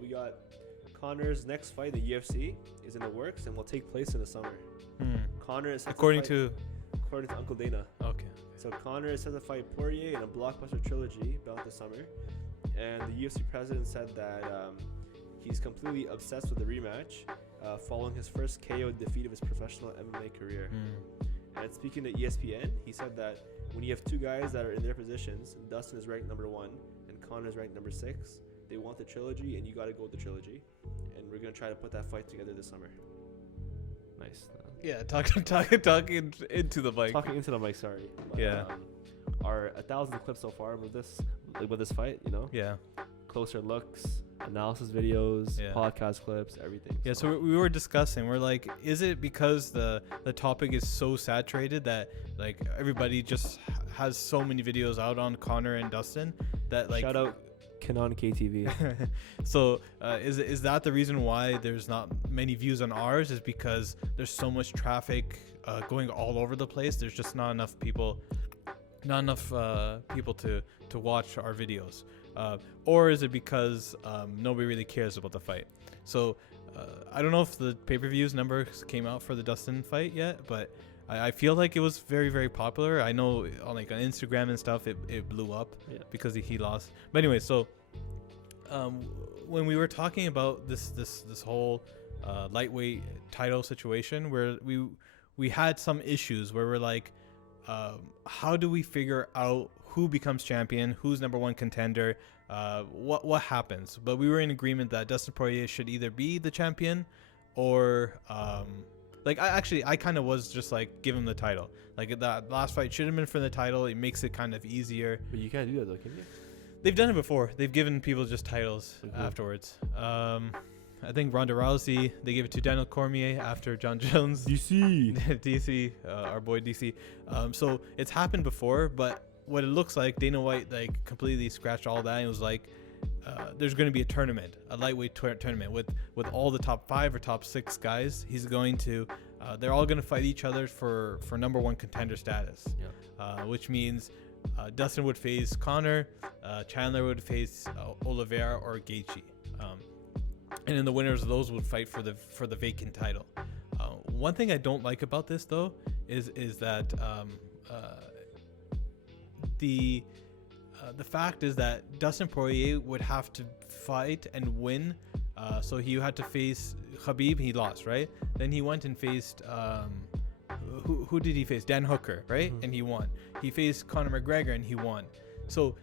we got Conor's next fight in the UFC is in the works and will take place in the summer. Conor is according to Uncle Dana. Okay. So Conor is set to fight Poirier in a blockbuster trilogy bout this summer, and the UFC president said that he's completely obsessed with the rematch following his first KO defeat of his professional MMA career. And speaking to ESPN, he said that when you have two guys that are in their positions, Dustin is ranked number 1 and Conor is ranked number 6, they want the trilogy and you got to go with the trilogy. And we're going to try to put that fight together this summer. Nice. Yeah, talking into the mic. Talking into the mic, sorry. But, Yeah. Our 1,000 clips so far with this fight, you know? Yeah. Closer looks, analysis videos, podcast clips, everything. Yeah, so we were discussing, we're like, is it because the topic is so saturated that like everybody just has so many videos out on Conor and Dustin that like shout out Canon KTV. So is that the reason why there's not many views on ours, is because there's so much traffic going all over the place? There's just not enough people to watch our videos, or is it because nobody really cares about the fight? So I don't know if the pay-per-views numbers came out for the Dustin fight yet, but I feel like it was very, very popular. I know on Instagram and stuff it blew up because he lost. But anyway, so when we were talking about this whole lightweight title situation, where we had some issues where we're like, how do we figure out who becomes champion, who's number 1 contender, what happens? But we were in agreement that Dustin Poirier should either be the champion or I kind of was just like, give him the title. Like that last fight should have been for the title. It makes it kind of easier. But you can't do that though, can you? They've done it before. They've given people just titles afterwards. I think Ronda Rousey, they gave it to Daniel Cormier after John Jones. DC, our boy DC. So it's happened before, but what it looks like, Dana White like completely scratched all that and was like, there's going to be a tournament, a lightweight tournament with all the top 5 or top 6 guys. He's going to, they're all going to fight each other for number 1 contender status, which means Dustin would face Conor, Chandler would face Oliveira or Gaethje, and then the winners of those would fight for the vacant title. One thing I don't like about this though is that the fact is that Dustin Poirier would have to fight and win. So he had to face Khabib. He lost, right? Then he went and faced who did he face? Dan Hooker, right? And he won. He faced Conor McGregor and he won. So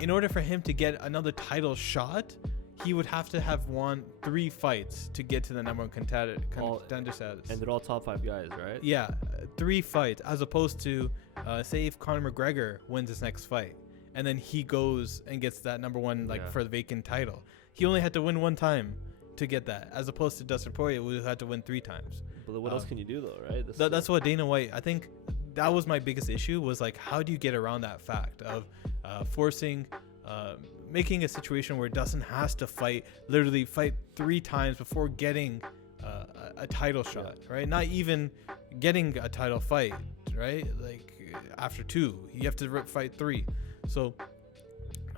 in order for him to get another title shot, he would have to have won 3 fights to get to the number 1 contender status. And they're all top 5 guys, right? Yeah, 3 fights, as opposed to say if Conor McGregor wins his next fight and then he goes and gets that number 1 for the vacant title. He only had to win 1 time to get that, as opposed to Dustin Poirier, who had to win 3 times. But what else can you do though, right? That's what Dana White, I think that was my biggest issue, was like, how do you get around that fact of forcing, making a situation where Dustin has to literally fight 3 times before getting a title shot, right? Not even getting a title fight, right? Like after 2, you have to fight 3. So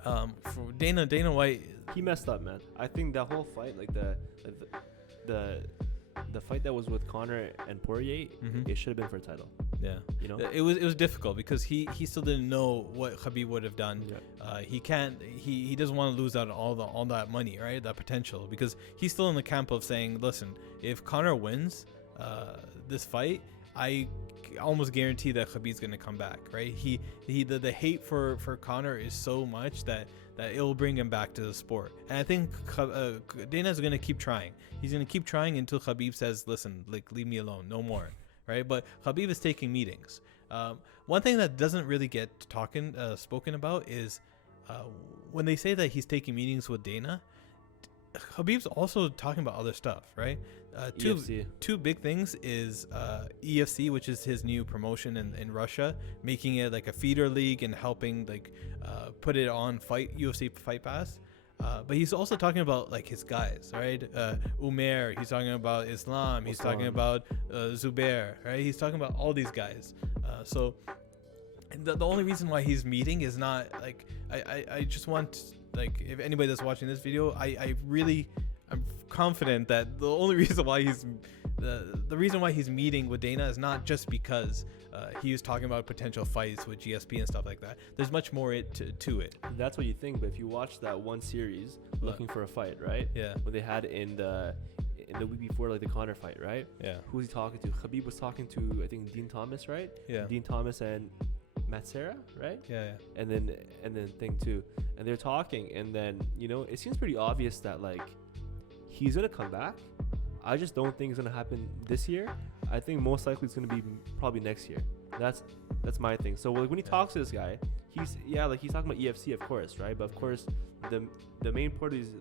for Dana White, he messed up, man. I think that whole fight, like the fight that was with Conor and Poirier, it should have been for a title. Yeah, you know, it was difficult because he still didn't know what Khabib would have done. He doesn't want to lose out on all that money, right? That potential, because he's still in the camp of saying, listen, if Conor wins this fight, I almost guarantee that Khabib's gonna come back, right? The hate for Conor is so much that it will bring him back to the sport. And I think Dana's gonna keep trying. He's gonna keep trying until Khabib says, listen, like, leave me alone, no more, right? But Khabib is taking meetings. One thing that doesn't really get spoken about is when they say that he's taking meetings with Dana, Khabib's also talking about other stuff, right? Two big things is EFC, which is his new promotion in Russia, making it like a feeder league and helping put it on UFC Fight Pass. But he's also talking about like his guys, right? Umair, he's talking about Islam, he's talking about Zubair, right? He's talking about all these guys. So the only reason why he's meeting is not like I just want like if anybody that's watching this video, I'm confident that the only reason why he's the reason why he's meeting with Dana is not just because he was talking about potential fights with GSP and stuff like that. There's much more to it. That's what you think, but if you watch that one series, Looking for a Fight, right? Yeah. What they had in the week before, like the Conor fight, right? Yeah. Who was he talking to? Khabib was talking to, I think, Dean Thomas, right? Yeah. Dean Thomas and Matt Serra, right? Yeah. And then thing too, and they're talking, and then it seems pretty obvious that like he's gonna come back. I just don't think it's gonna happen this year. I think most likely it's gonna be probably next year. That's my thing. So like when he talks to this guy, he's talking about EFC, of course, right? But of course, the main point of these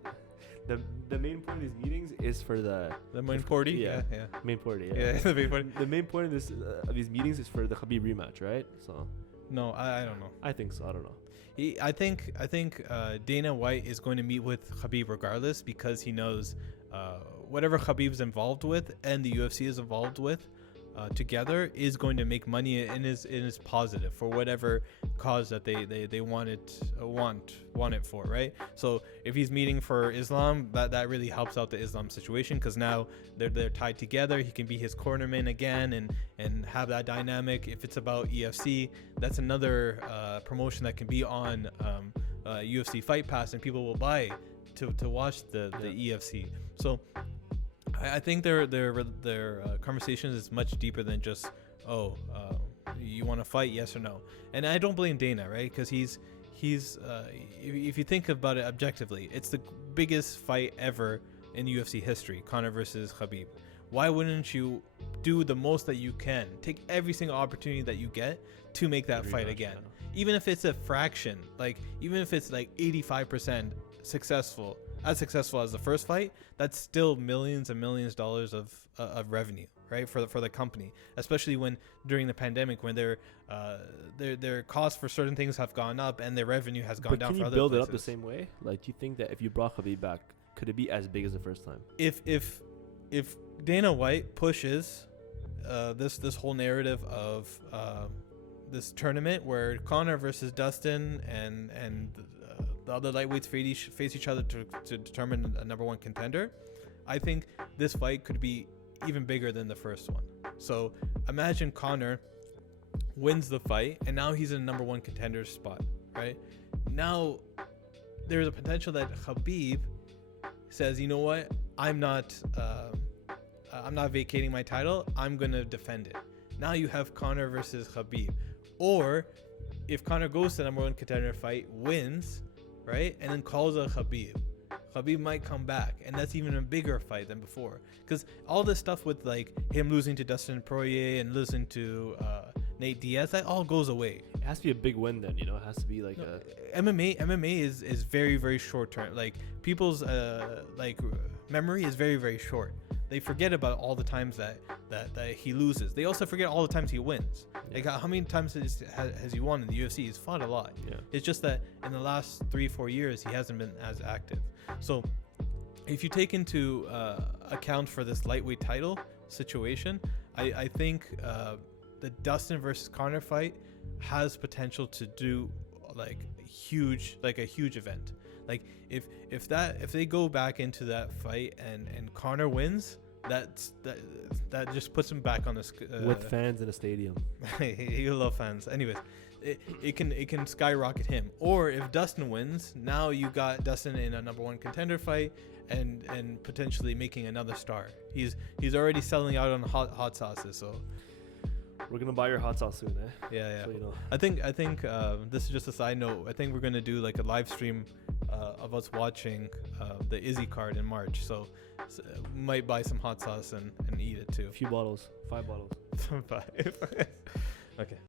the main point of these meetings is for the main party. Yeah. Main party. Yeah. The main party. The main point of this of these meetings is for the Khabib rematch, right? So no, I don't know. I think so. I don't know. I think Dana White is going to meet with Khabib regardless, because he knows whatever Khabib's involved with and the UFC is involved with together is going to make money and is positive for whatever cause that they want it for, right? So if he's meeting for Islam, that really helps out the Islam situation, because now they're tied together. He can be his cornerman again and have that dynamic. If it's about EFC, that's another promotion that can be on UFC Fight Pass, and people will buy to watch the EFC. So I think their conversations is much deeper than just you want to fight, yes or no. And I don't blame Dana, right? Because he's if you think about it objectively, it's the biggest fight ever in UFC history, Conor versus Khabib. Why wouldn't you do the most that you can, take every single opportunity that you get to make that fight again, even if it's a fraction, like even if it's like 85% successful, as successful as the first fight, that's still millions and millions of dollars of revenue, right, for the company, especially when during the pandemic, when their costs for certain things have gone up and their revenue has gone down. Can you build it up the same way? Like, do you think that if you brought Khabib back, could it be as big as the first time? If Dana White pushes this whole narrative of this tournament where Conor versus Dustin and the other lightweights face each other to determine a number one contender, I think this fight could be even bigger than the first one. So imagine Conor wins the fight, and now he's in a number one contender spot, right? Now there's a potential that Khabib says, you know what, I'm not vacating my title, I'm gonna defend it. Now you have Conor versus Khabib. Or if Conor goes to the number one contender fight, wins, right, and then calls a Khabib might come back, and that's even a bigger fight than before, because all this stuff with like him losing to Dustin Poirier and losing to Nate Diaz, that all goes away. It has to be a big win then, it has to be like MMA is very, very short term. Like people's memory is very, very short. They forget about all the times that he loses. They also forget all the times he wins. Yeah. Like how many times has he won in the UFC? He's fought a lot. Yeah. It's just that in the last 3-4 years he hasn't been as active. So if you take into account for this lightweight title situation, I think the Dustin versus Conor fight has potential to do a huge event. Like if they go back into that fight and Conor wins, that just puts him back on the with fans in a stadium. You love fans. Anyways, it can skyrocket him. Or if Dustin wins, now you got Dustin in a number one contender fight and potentially making another star. He's already selling out on hot sauces, so. We're gonna buy your hot sauce soon, eh? Yeah. So, I think this is just a side note. I think we're gonna do like a live stream of us watching the Izzy card in March. So might buy some hot sauce and eat it too. A few bottles, 5 bottles. 5. Okay.